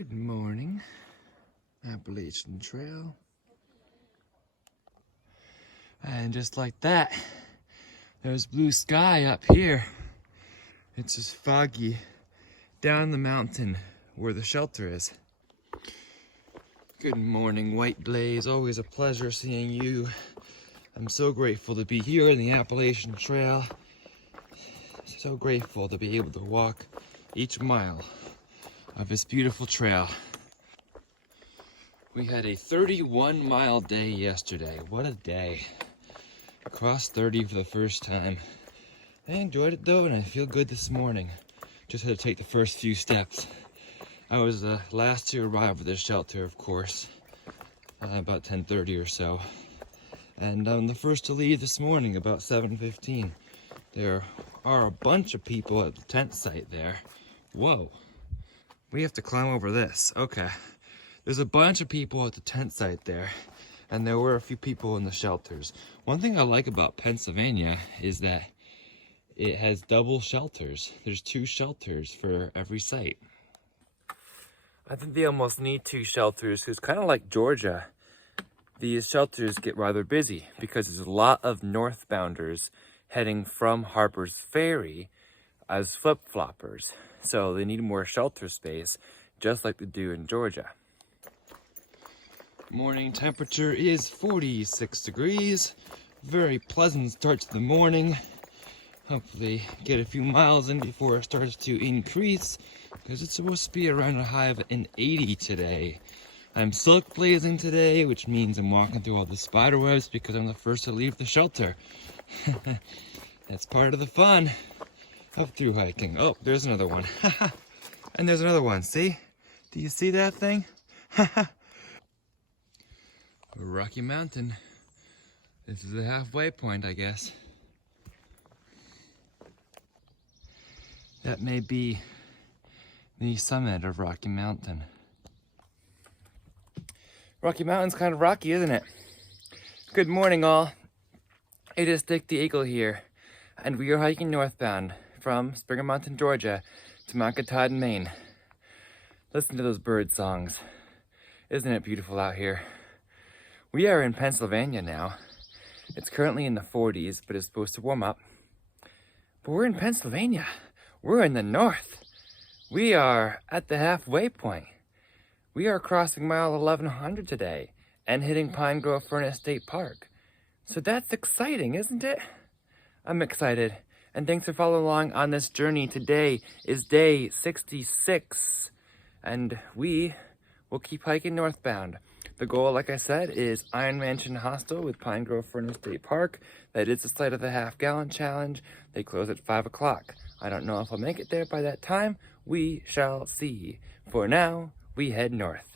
Good morning, Appalachian Trail. And just like that, there's blue sky up here. It's just foggy down the mountain where the shelter is. Good morning, White Blaze. Always a pleasure seeing you. I'm so grateful to be here in the Appalachian Trail. So grateful to be able to walk each mile of this beautiful trail. We had a 31-mile day yesterday. What a day. Crossed 30 for the first time. I enjoyed it though, and I feel good this morning. Just had to take the first few steps. I was the last to arrive at the shelter, of course, about 10:30 or so. And I'm the first to leave this morning, about 7:15. There are a bunch of people at the tent site there. Whoa. We have to climb over this. Okay. There's a bunch of people at the tent site there, and there were a few people in the shelters. One thing I like about Pennsylvania is that it has double shelters. There's 2 shelters for every site. I think they almost need 2 shelters because, kind of like Georgia, these shelters get rather busy because there's a lot of northbounders heading from Harper's Ferry as flip-floppers. So they need more shelter space, just like they do in Georgia. Morning temperature is 46 degrees. Very pleasant start to the morning. Hopefully get a few miles in before it starts to increase, because it's supposed to be around a high of an 80 today. I'm silk blazing today, which means I'm walking through all the spider webs because I'm the first to leave the shelter. That's part of the fun of through hiking. Oh, there's another one. And there's another one. See? Do you see that thing? Rocky Mountain. This is the halfway point, I guess. That may be the summit of Rocky Mountain. Rocky Mountain's kind of rocky, isn't it? Good morning, all. It is Dick the Eagle here, and we are hiking northbound from Springer Mountain, Georgia to Mount Katahdin, Maine. Listen to those bird songs. Isn't it beautiful out here? We are in Pennsylvania now. It's currently in the 40s, but it's supposed to warm up. But we're in Pennsylvania. We're in the north. We are at the halfway point. We are crossing mile 1100 today and hitting Pine Grove Furnace State Park. So that's exciting, isn't it? I'm excited. And thanks for following along on this journey. Today is day 66. And we will keep hiking northbound. The goal, like I said, is Iron Mansion Hostel with Pine Grove Furnace State Park. That is the site of the half-gallon challenge. They close at 5 o'clock. I don't know if I'll make it there by that time. We shall see. For now, we head north.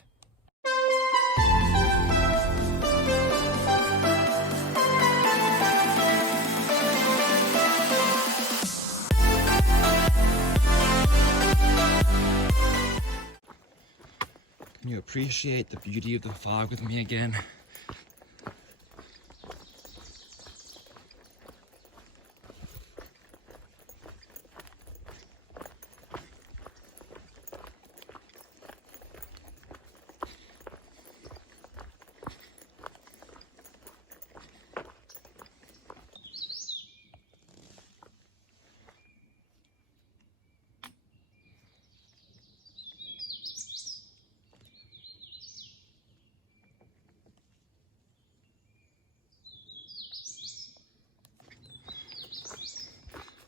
Can you appreciate the beauty of the fog with me again?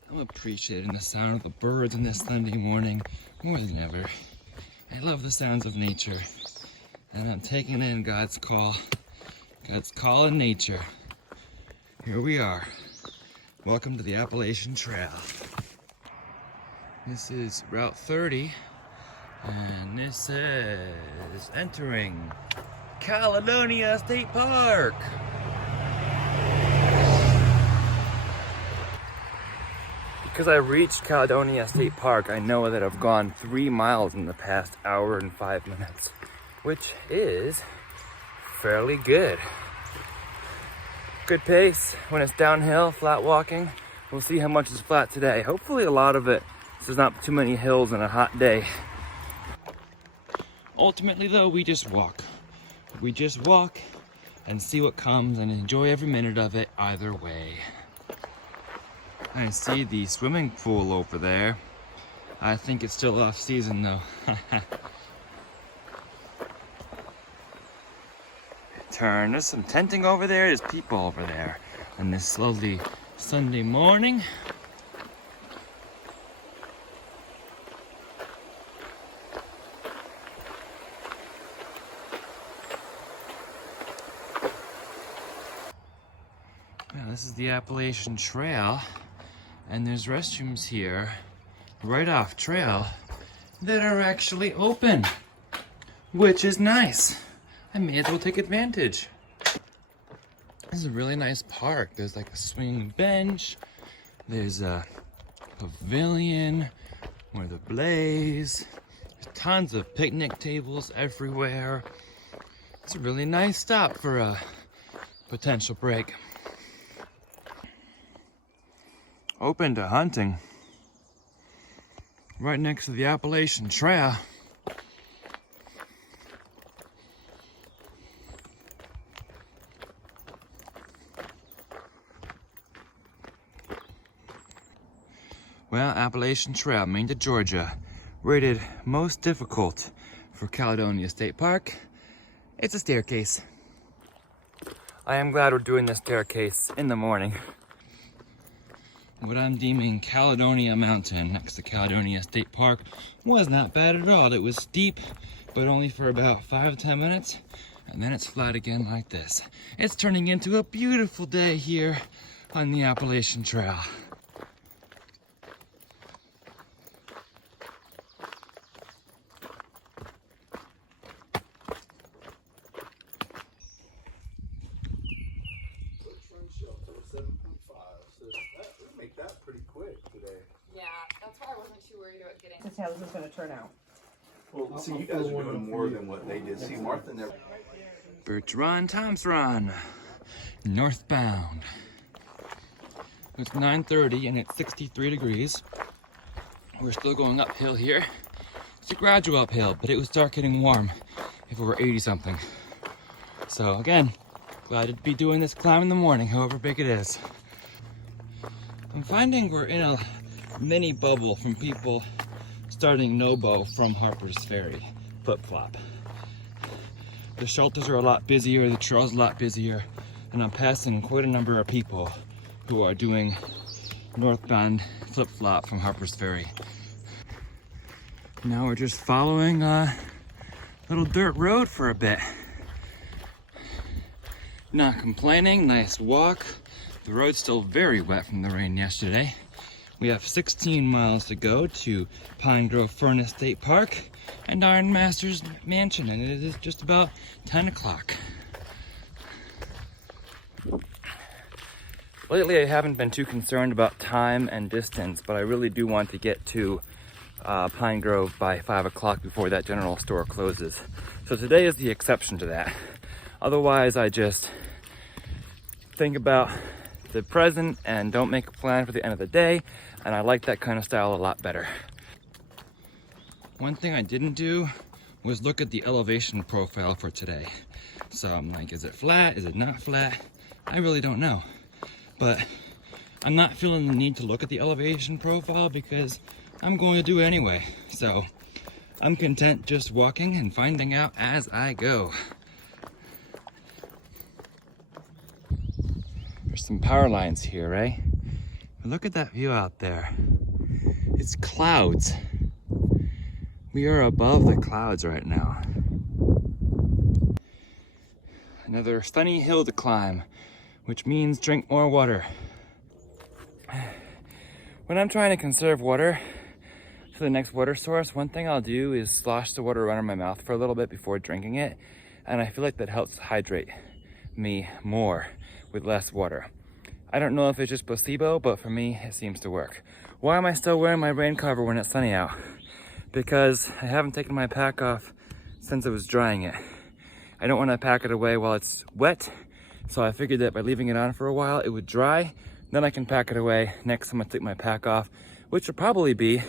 I'm appreciating the sound of the birds in this Sunday morning more than ever. I love the sounds of nature, and I'm taking in God's call in nature. Here we are. Welcome to the Appalachian Trail. This is Route 30, and this is entering Caledonia State Park. Because I reached Caledonia State Park, I know that I've gone 3 miles in the past hour and 5 minutes, which is fairly good. Good pace when it's downhill, flat walking. We'll see how much is flat today. Hopefully a lot of it, so there's not too many hills on a hot day. Ultimately though, we just walk. We just walk and see what comes and enjoy every minute of it either way. I see the swimming pool over there. I think it's still off season though. Turn, there's some tenting over there, there's people over there. And this lovely Sunday morning. Now this is the Appalachian Trail, and there's restrooms here, right off trail, that are actually open, which is nice. I may as well take advantage. This is a really nice park. There's like a swinging bench, there's a pavilion where the blaze, there's tons of picnic tables everywhere. It's a really nice stop for a potential break. Open to hunting. Right next to the Appalachian Trail. Well, Appalachian Trail, Maine to Georgia, rated most difficult for Caledonia State Park. It's a staircase. I am glad we're doing this staircase in the morning. What I'm deeming Caledonia Mountain next to Caledonia State Park was not bad at all. It was steep, but only for about 5 to 10 minutes, and then it's flat again like this. It's turning into a beautiful day here on the Appalachian Trail. This is how this is going to turn out. Well, see, you guys are doing more than what they did. See, Martha never... Birch Run, Tom's Run, northbound. It's 9:30 and it's 63 degrees. We're still going uphill here. It's a gradual uphill, but it would start getting warm if it were 80 something. So again, glad to be doing this climb in the morning, however big it is. I'm finding we're in a mini bubble from people starting Nobo from Harper's Ferry, flip-flop. The shelters are a lot busier, the trail's a lot busier, and I'm passing quite a number of people who are doing northbound flip-flop from Harper's Ferry. Now we're just following a little dirt road for a bit. Not complaining, nice walk. The road's still very wet from the rain yesterday. We have 16 miles to go to Pine Grove Furnace State Park and Iron Master's Mansion, and it is just about 10 o'clock. Lately, I haven't been too concerned about time and distance, but I really do want to get to Pine Grove by 5 o'clock before that general store closes. So today is the exception to that. Otherwise, I just think about the present and don't make a plan for the end of the day, and I like that kind of style a lot better. One thing I didn't do was look at the elevation profile for today. So I'm like, is it flat? Is it not flat? I really don't know. But I'm not feeling the need to look at the elevation profile because I'm going to do it anyway. So I'm content just walking and finding out as I go. There's some power lines here, right? But look at that view out there. It's clouds. We are above the clouds right now. Another sunny hill to climb, which means drink more water. When I'm trying to conserve water for the next water source, one thing I'll do is slosh the water around in my mouth for a little bit before drinking it, and I feel like that helps hydrate me more with less water. I don't know if it's just placebo, but for me, it seems to work. Why am I still wearing my rain cover when it's sunny out? Because I haven't taken my pack off since I was drying it. I don't want to pack it away while it's wet, so I figured that by leaving it on for a while, it would dry. Then I can pack it away next time I take my pack off, which would probably be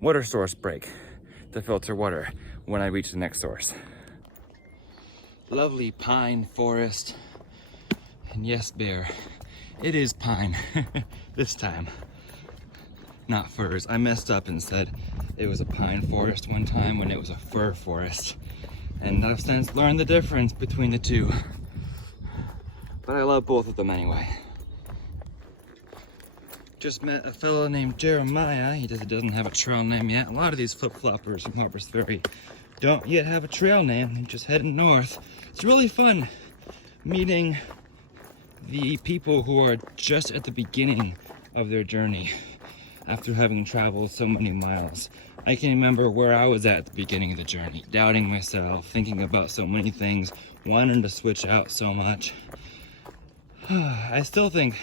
water source break to filter water. when I reach the next source. Lovely pine forest. And yes, bear, it is pine this time, not firs. I messed up and said it was a pine forest one time when it was a fir forest. And I've since learned the difference between the two. But I love both of them anyway. Just met a fellow named Jeremiah. He doesn't have a trail name yet. A lot of these flip-floppers from Harpers Ferry don't yet have a trail name. They're just heading north. It's really fun meeting the people who are just at the beginning of their journey after having traveled so many miles. I can remember where I was at the beginning of the journey, doubting myself, thinking about so many things, wanting to switch out so much. I still think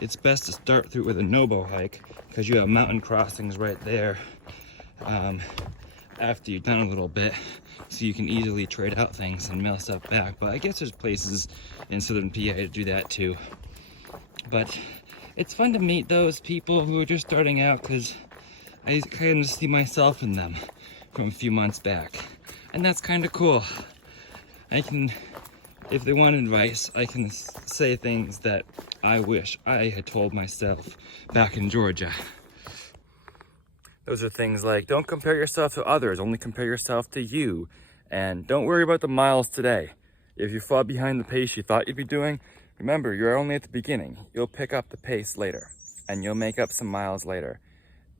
it's best to start through with a no-bow hike because you have mountain crossings right there after you've done a little bit, so you can easily trade out things and mail stuff back. But I guess there's places in southern PA to do that too. But it's fun to meet those people who are just starting out because I kind of see myself in them from a few months back. And that's kind of cool. If they want advice, I can say things that I wish I had told myself back in Georgia. Those are things like, don't compare yourself to others, only compare yourself to you. And don't worry about the miles today. If you fall behind the pace you thought you'd be doing, remember, you're only at the beginning. You'll pick up the pace later, and you'll make up some miles later.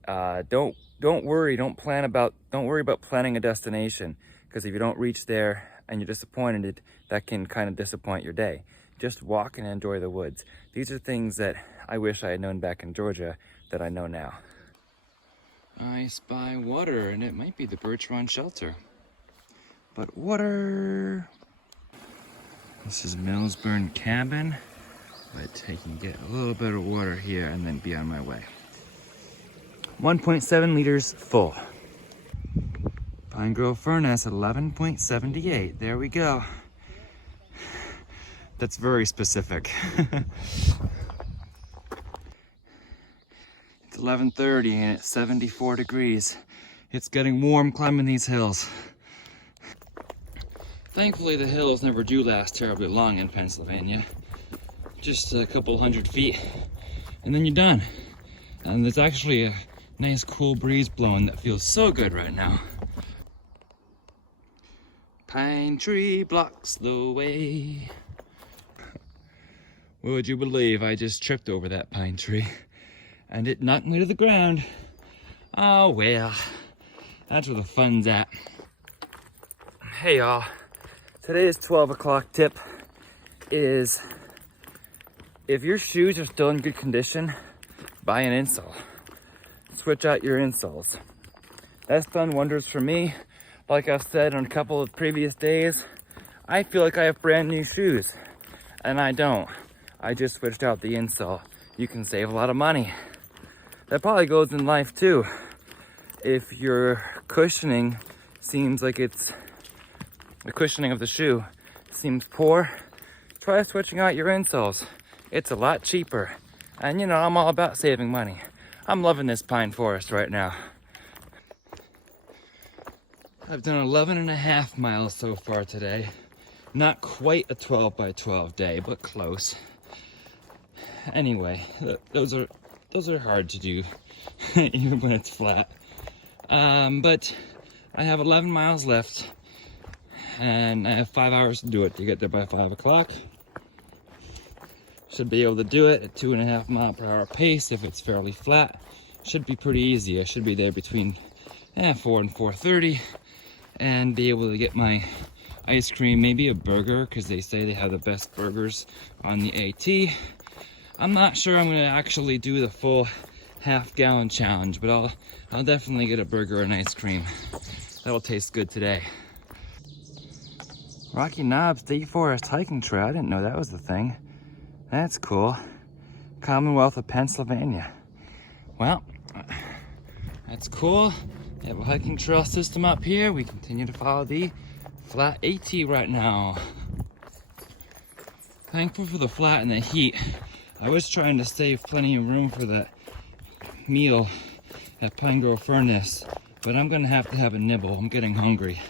Don't worry about planning a destination, because if you don't reach there and you're disappointed, that can kind of disappoint your day. Just walk and enjoy the woods. These are things that I wish I had known back in Georgia that I know now. I spy water, and it might be the Birch Run shelter. But water. This is Millsburn Cabin, but I can get a little bit of water here and then be on my way. 1.7 liters full. Pine Grove Furnace, 11.78. There we go. That's very specific. It's 11:30 and it's 74 degrees. It's getting warm climbing these hills. Thankfully, the hills never do last terribly long in Pennsylvania. Just a couple hundred feet, and then you're done. And there's actually a nice cool breeze blowing that feels so good right now. Pine tree blocks the way. Would you believe I just tripped over that pine tree and it knocked me to the ground? Oh well, that's where the fun's at. Hey y'all, today's 12 o'clock tip is, if your shoes are still in good condition, buy an insole. Switch out your insoles. That's done wonders for me. Like I've said on a couple of previous days, I feel like I have brand new shoes, and I don't. I just switched out the insole. You can save a lot of money. That probably goes in life too. If your cushioning seems like the cushioning of the shoe seems poor, try switching out your insoles. It's a lot cheaper. And you know, I'm all about saving money. I'm loving this pine forest right now. I've done 11.5 miles so far today. Not quite a 12 by 12 day, but close. Anyway, those are hard to do, even when it's flat. But I have 11 miles left, and I have 5 hours to do it to get there by 5 o'clock. Should be able to do it at 2.5 mile per hour pace if it's fairly flat. Should be pretty easy. I should be there between 4 and 4:30, and be able to get my ice cream, maybe a burger, because they say they have the best burgers on the AT. I'm not sure I'm going to actually do the full half-gallon challenge, but I'll definitely get a burger and ice cream. That'll taste good today. Rocky Knob State Forest hiking trail. I didn't know that was the thing. That's cool. Commonwealth of Pennsylvania. Well, that's cool. We have a hiking trail system up here. We continue to follow the flat AT right now. Thankful for the flat and the heat. I was trying to save plenty of room for that meal at Pine Grove Furnace, but I'm gonna have to have a nibble. I'm getting hungry.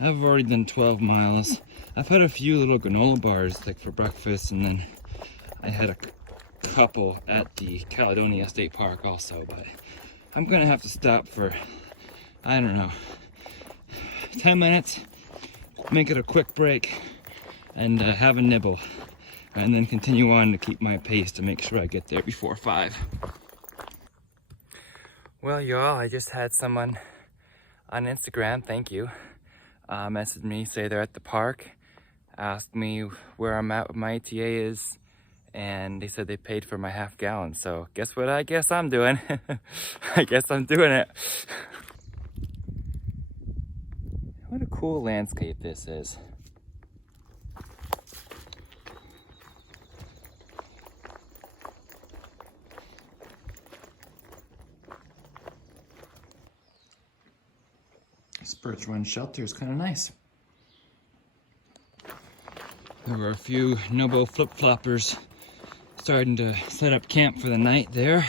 I've already done 12 miles. I've had a few little granola bars like for breakfast, and then I had a couple at the Caledonia State Park also, but I'm gonna have to stop for, I don't know, 10 minutes, make it a quick break, and have a nibble, and then continue on to keep my pace to make sure I get there before 5. Well, y'all, I just had someone on Instagram, thank you, message me, say they're at the park, asked me where I'm at with my ETA is, and they said they paid for my half gallon. So guess what I guess I'm doing? I guess I'm doing it. What a cool landscape this is. This Birch Run shelter is kind of nice. There were a few Nobo flip-floppers starting to set up camp for the night there.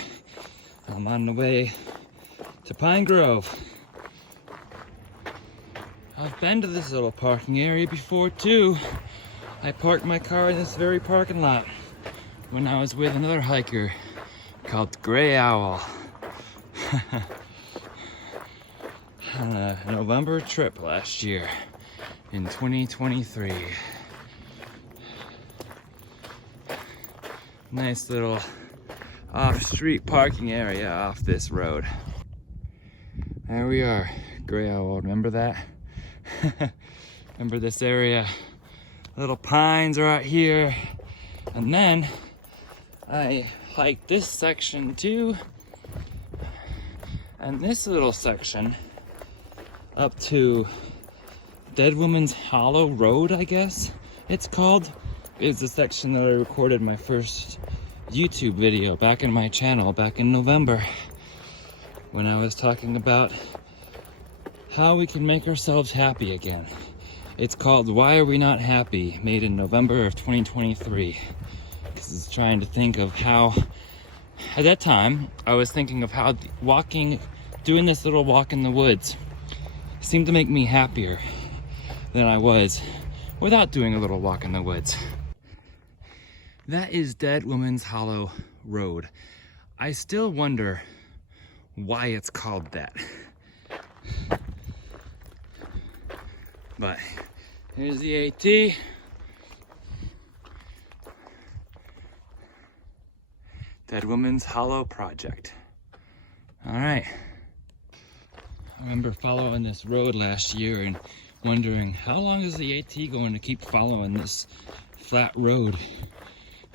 I'm on the way to Pine Grove. I've been to this little parking area before too. I parked my car in this very parking lot when I was with another hiker called Gray Owl. On a November trip last year in 2023. Nice little off-street parking area off this road. There we are, Gray Owl, remember that? Remember this area? Little pines are out here. And then I hiked this section too. And this little section up to Dead Woman's Hollow Road, I guess it's called. It's the section that I recorded my first YouTube video back in my channel back in November, when I was talking about how we can make ourselves happy again. It's called Why Are We Not Happy, made in November of 2023. Because it's trying to think of how, at that time, I was thinking of how doing this little walk in the woods seemed to make me happier than I was without doing a little walk in the woods. That is Dead Woman's Hollow Road. I still wonder why it's called that. But here's the AT. Dead Woman's Hollow Project. All right. I remember following this road last year and wondering, how long is the AT going to keep following this flat road?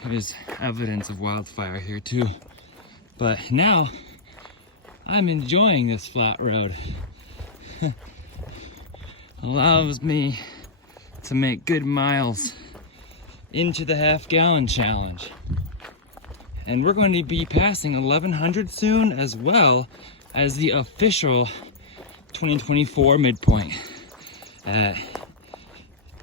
There's evidence of wildfire here too. But now, I'm enjoying this flat road. Allows me to make good miles into the half-gallon challenge. And we're going to be passing 1100 soon, as well as the official 2024 midpoint at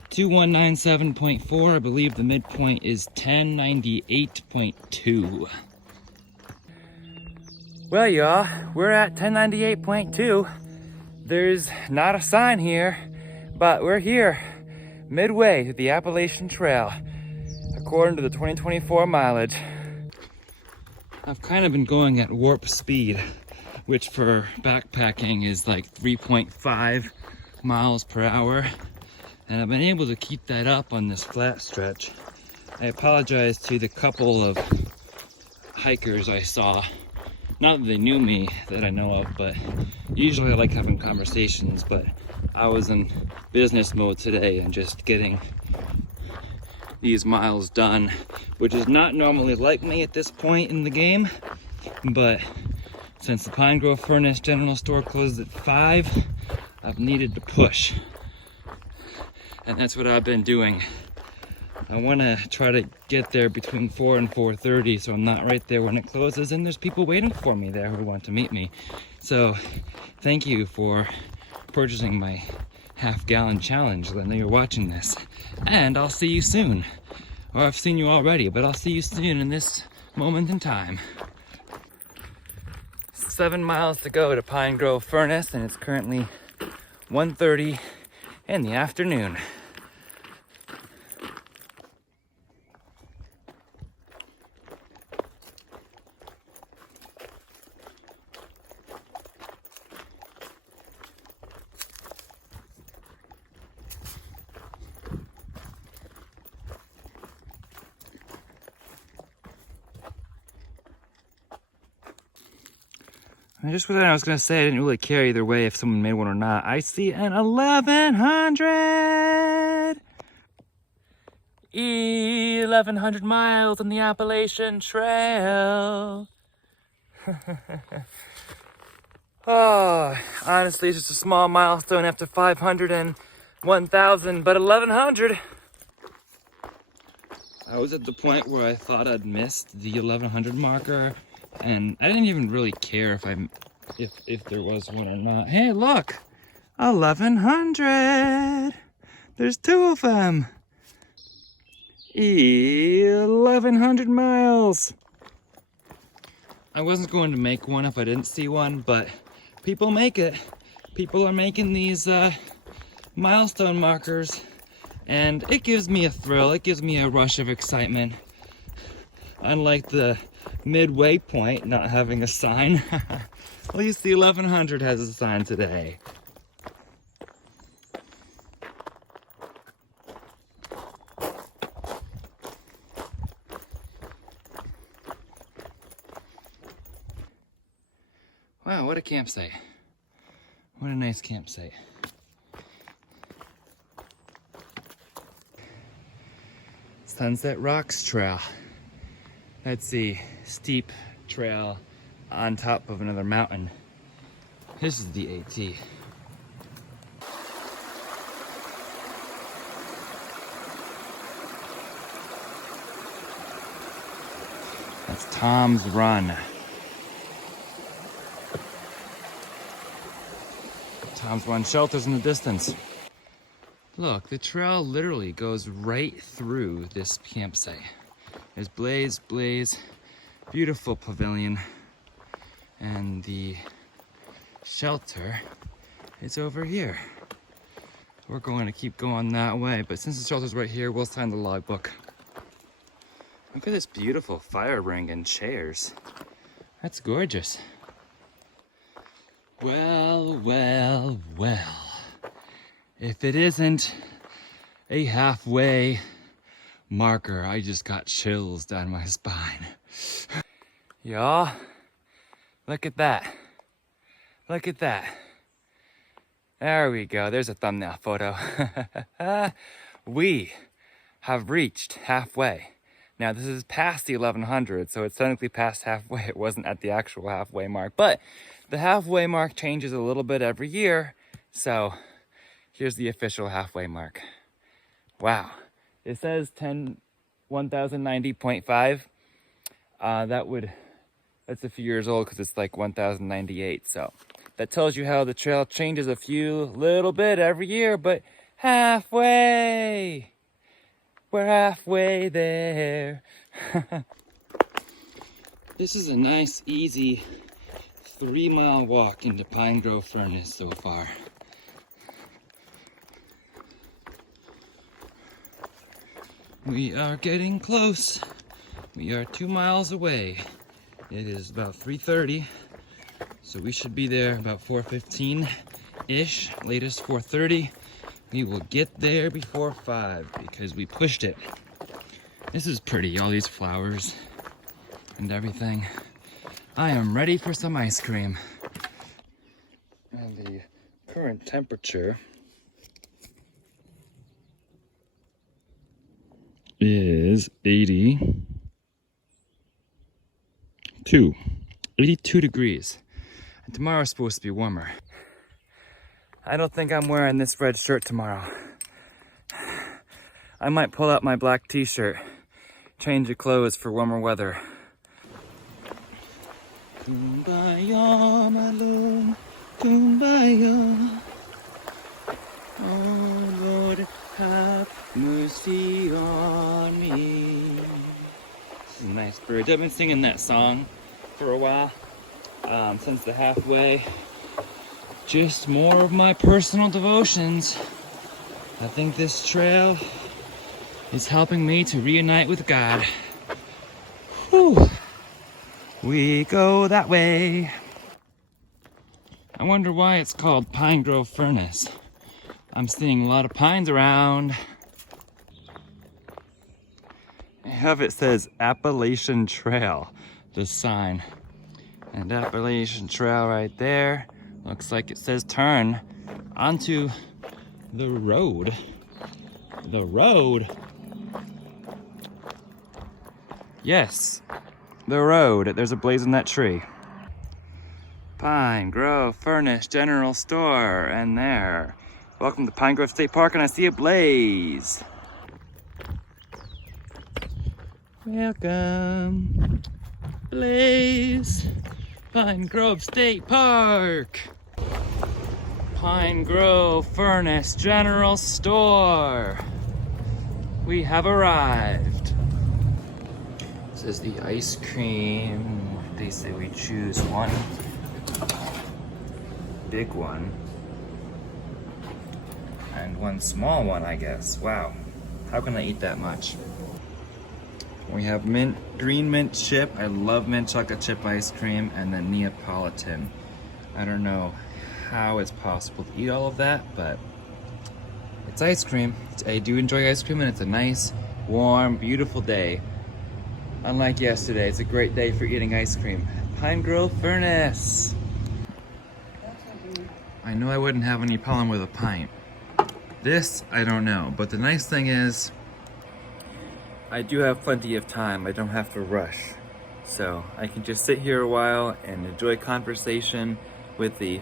2197.4. I believe the midpoint is 1098.2. Well, y'all, we're at 1098.2. There's not a sign here, but we're here, midway to the Appalachian Trail, according to the 2024 mileage. I've kind of been going at warp speed, which for backpacking is like 3.5 miles per hour. And I've been able to keep that up on this flat stretch. I apologize to the couple of hikers I saw. Not that they knew me, that I know of, but usually I like having conversations, but I was in business mode today and just getting these miles done, which is not normally like me at this point in the game, but since the Pine Grove Furnace General Store closed at 5, I've needed to push. And that's what I've been doing. I want to try to get there between 4 and 4:30, so I'm not right there when it closes, and there's people waiting for me there who want to meet me. So thank you for purchasing my half-gallon challenge. I know you're watching this, and I'll see you soon. Or I've seen you already, but I'll see you soon in this moment in time. 7 miles to go to Pine Grove Furnace, and it's currently 1:30 in the afternoon. And just what I was gonna say, I didn't really care either way if someone made one or not. I see an 1100! 1100 miles on the Appalachian Trail. Oh, honestly, it's just a small milestone after 500 and 1,000, but 1100. I was at the point where I thought I'd missed the 1100 marker, and I didn't even really care if there was one or not. Hey, look, 1100. There's two of them. 1100 miles. I wasn't going to make one if I didn't see one, but people make it. People are making these milestone markers, and it gives me a thrill. It gives me a rush of excitement. Unlike the midway point not having a sign. At least the 1100 has a sign today. Wow, what a campsite. What a nice campsite. Sunset Rocks Trail. That's the steep trail on top of another mountain. This is the AT. That's Tom's Run. Tom's Run shelters in the distance. Look, the trail literally goes right through this campsite. There's Blaze, beautiful pavilion, and the shelter is over here. We're going to keep going that way, but since the shelter's right here, we'll sign the logbook. Look at this beautiful fire ring and chairs. That's gorgeous. Well, well, well. If it isn't a halfway marker, I just got chills down my spine. Y'all, look at that. Look at that. There we go. There's a thumbnail photo. We have reached halfway. Now this is past the 1100, so it's technically past halfway. It wasn't at the actual halfway mark, but the halfway mark changes a little bit every year. So here's the official halfway mark. Wow. It says 1090.5. That's a few years old because it's like 1098. So that tells you how the trail changes a little bit every year, but halfway. We're halfway there. This is a nice, easy 3-mile walk into Pine Grove Furnace so far. We are getting close. We are 2 miles away. It is about 3:30, so we should be there about 4:15-ish, latest 4:30. We will get there before 5 because we pushed it. This is pretty, all these flowers and everything. I am ready for some ice cream. And the current temperature is 82 degrees. And tomorrow's supposed to be warmer. I don't think I'm wearing this red shirt tomorrow. I might pull out my black t-shirt, change of clothes for warmer weather. Kumbaya, my love, kumbaya. Oh Lord, have mercy on me. This is a nice bridge. I've been singing that song for a while, since the halfway. Just more of my personal devotions. I think this trail is helping me to reunite with God. Whew. We go that way. I wonder why it's called Pine Grove Furnace. I'm seeing a lot of pines around. Above it says Appalachian Trail, the sign. And Appalachian Trail right there. Looks like it says turn onto the road. The road? Yes, the road. There's a blaze in that tree. Pine Grove Furnace General Store, and there. Welcome to Pine Grove State Park, and I see a blaze. Welcome, Blaze, Pine Grove State Park. Pine Grove Furnace General Store. We have arrived. This is the ice cream. They say we choose one big one and one small one, I guess. Wow, how can I eat that much? We have green mint chip. I love mint chocolate chip ice cream, and then Neapolitan. I don't know how it's possible to eat all of that, but it's ice cream. I do enjoy ice cream, and it's a nice, warm, beautiful day. Unlike yesterday, it's a great day for eating ice cream. Pine Grove Furnace. I know I wouldn't have any problem with a pint. This, I don't know, but the nice thing is, I do have plenty of time. I don't have to rush. So I can just sit here a while and enjoy conversation with the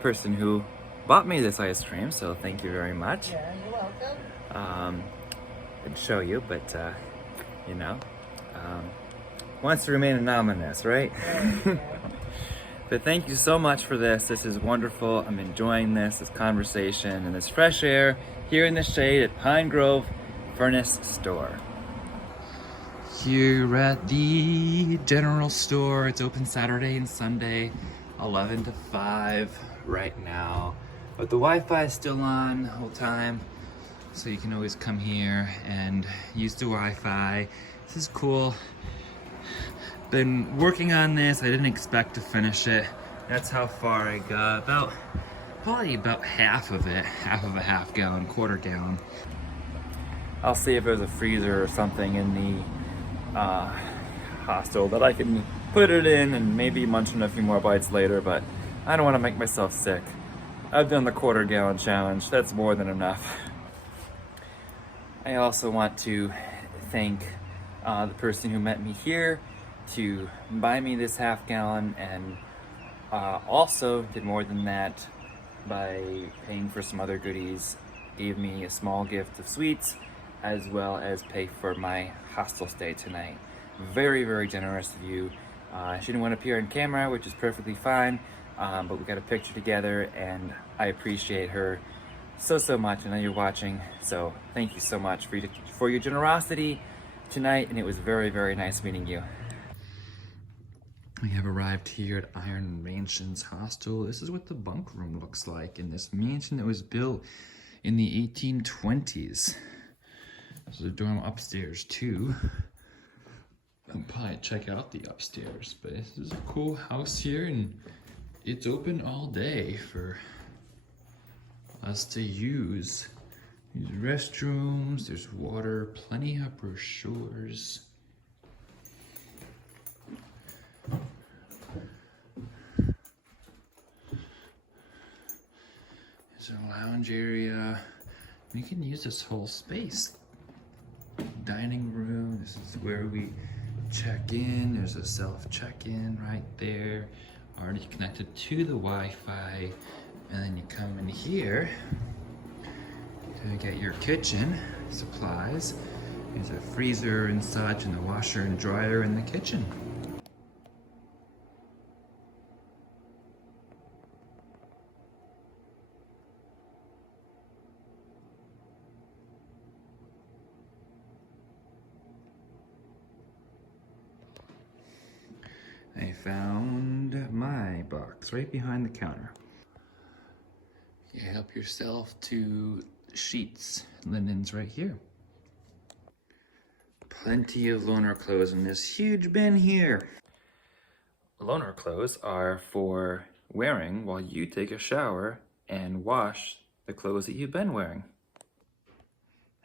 person who bought me this ice cream. So thank you very much. Yeah, you're welcome. I'd show you, but you know, wants to remain anonymous, right? But thank you so much for this. This is wonderful. I'm enjoying this conversation and this fresh air here in the shade at Pine Grove Furnace Store. Here at the general store. It's open Saturday and Sunday, 11 to 5 right now. But the Wi-Fi is still on the whole time, so you can always come here and use the Wi-Fi. This is cool. Been working on this. I didn't expect to finish it. That's how far I got. Probably about half of it. Half of a half gallon, quarter gallon. I'll see if there's a freezer or something in the hostel that I can put it in and maybe munch on a few more bites later, but I don't want to make myself sick. I've done the quarter gallon challenge. That's more than enough. I also want to thank the person who met me here to buy me this half gallon, and also did more than that by paying for some other goodies. Gave me a small gift of sweets, as well as pay for my hostel stay tonight. Very, very generous of you. She didn't want to appear on camera, which is perfectly fine, but we got a picture together, and I appreciate her so much. I know you're watching, so thank you so much for your generosity tonight, and it was very, very nice meeting you. We have arrived here at Iron Mansion's hostel. This is what the bunk room looks like in this mansion that was built in the 1820s. There's a dorm upstairs too. I'll probably check out the upstairs, but this is a cool house here, and it's open all day for us to use. These restrooms, there's water, plenty of brochures. There's a lounge area. We can use this whole space. Dining room, this is where we check in. There's a self check-in right there, already connected to the Wi-Fi. And then you come in here to get your kitchen supplies. There's a freezer and such, and the washer and dryer in the kitchen. I found my box right behind the counter. You help yourself to sheets, linens right here. Plenty of loaner clothes in this huge bin here. Loaner clothes are for wearing while you take a shower and wash the clothes that you've been wearing.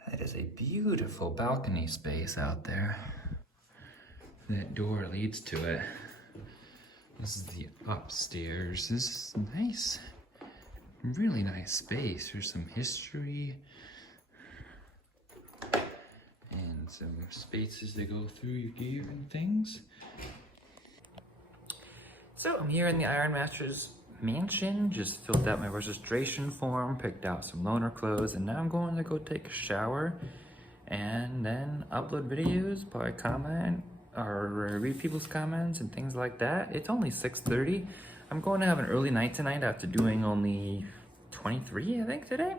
That is a beautiful balcony space out there. That door leads to it. This is the upstairs. This is nice. Really nice space. There's some history. And some spaces to go through your gear and things. So I'm here in the Iron Master's mansion, just filled out my registration form, picked out some loaner clothes, and now I'm going to go take a shower and then upload videos, probably comment or read people's comments and things like that. It's only 6:30. I'm going to have an early night tonight after doing only 23, I think, today.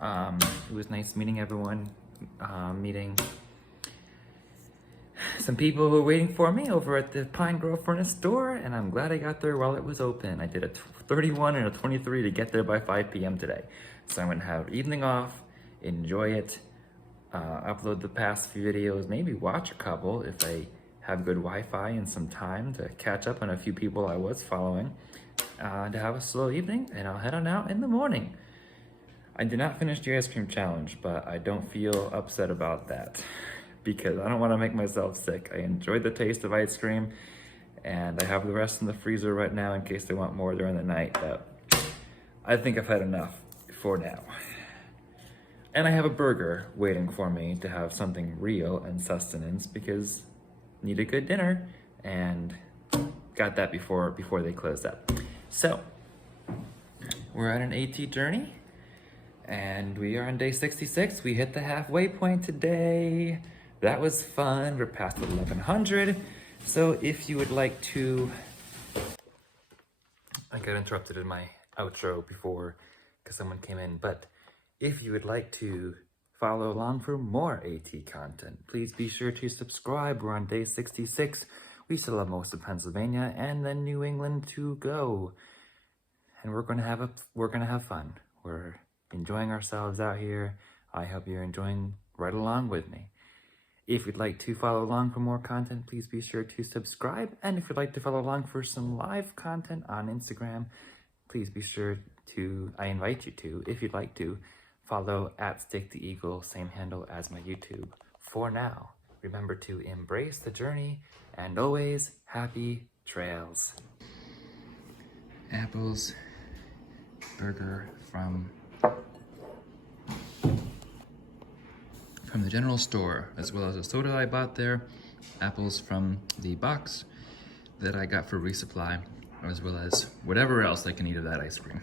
It was nice meeting everyone, meeting some people who were waiting for me over at the Pine Grove Furnace store, and I'm glad I got there while it was open. I did a 31 and a 23 to get there by 5 p.m. today. So I'm gonna have evening off, enjoy it, upload the past few videos, maybe watch a couple if I have good Wi-Fi and some time to catch up on a few people I was following, to have a slow evening, and I'll head on out in the morning. I did not finish the ice cream challenge, but I don't feel upset about that because I don't want to make myself sick. I enjoyed the taste of ice cream, and I have the rest in the freezer right now in case they want more during the night, but I think I've had enough for now. And I have a burger waiting for me to have something real and sustenance because I need a good dinner, and got that before they closed up. So, we're on an AT journey, and we are on day 66. We hit the halfway point today. That was fun. We're past 1100. So if you would like to, I got interrupted in my outro before because someone came in, but if you would like to follow along for more AT content, please be sure to subscribe. We're on day 66. We still have most of Pennsylvania and then New England to go. And we're gonna have fun. We're enjoying ourselves out here. I hope you're enjoying right along with me. If you'd like to follow along for more content, please be sure to subscribe. And if you'd like to follow along for some live content on Instagram, please be sure to, I invite you to, if you'd like to, follow @StickTheEagle, same handle as my YouTube. For now, remember to embrace the journey and always happy trails. Apples, burger from the general store, as well as a soda I bought there, apples from the box that I got for resupply, as well as whatever else I can eat of that ice cream.